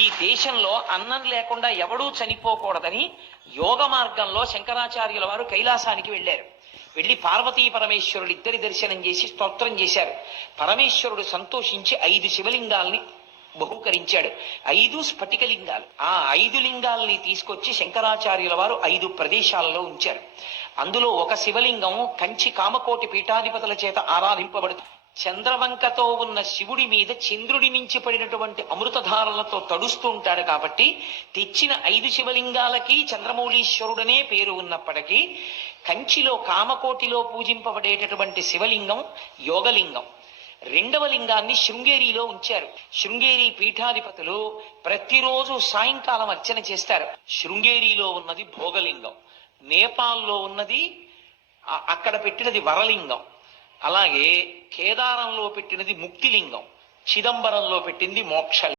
ఈ దేశంలో అన్నం లేకుండా ఎవడూ చనిపోకూడదని యోగ మార్గంలో శంకరాచార్యుల వారు కైలాసానికి వెళ్ళారు. వెళ్ళి పార్వతీ పరమేశ్వరుడు ఇద్దరి దర్శనం చేసి స్తోత్రం చేశారు. పరమేశ్వరుడు సంతోషించి 5 శివలింగాల్ని బహుకరించాడు. 5 స్ఫటికలింగాలు. ఆ 5 లింగాల్ని తీసుకొచ్చి శంకరాచార్యుల వారు 5 ప్రదేశాలలో ఉంచారు. అందులో ఒక శివలింగం కంచి కామకోటి పీఠాధిపతుల చేత ఆరాధింపబడుతుంది. చంద్రవంకతో ఉన్న శివుడి మీద చంద్రుడి నుంచి పడినటువంటి అమృతధారలతో తడుస్తూ ఉంటాడు. కాబట్టి తెచ్చిన 5 శివలింగాలకి చంద్రమౌళీశ్వరుడనే పేరు ఉన్నప్పటికీ కంచిలో కామకోటిలో పూజింపబడేటటువంటి శివలింగం యోగలింగం. 2వ లింగాన్ని శృంగేరిలో ఉంచారు. శృంగేరి పీఠాధిపతులు ప్రతిరోజు సాయంకాలం అర్చన చేస్తారు. శృంగేరిలో ఉన్నది భోగలింగం, నేపాల్లో ఉన్నది అక్కడ పెట్టినది వరలింగం, అలాగే కేదారంలో పెట్టినది ముక్తిలింగం, చిదంబరంలో పెట్టింది మోక్షలింగం.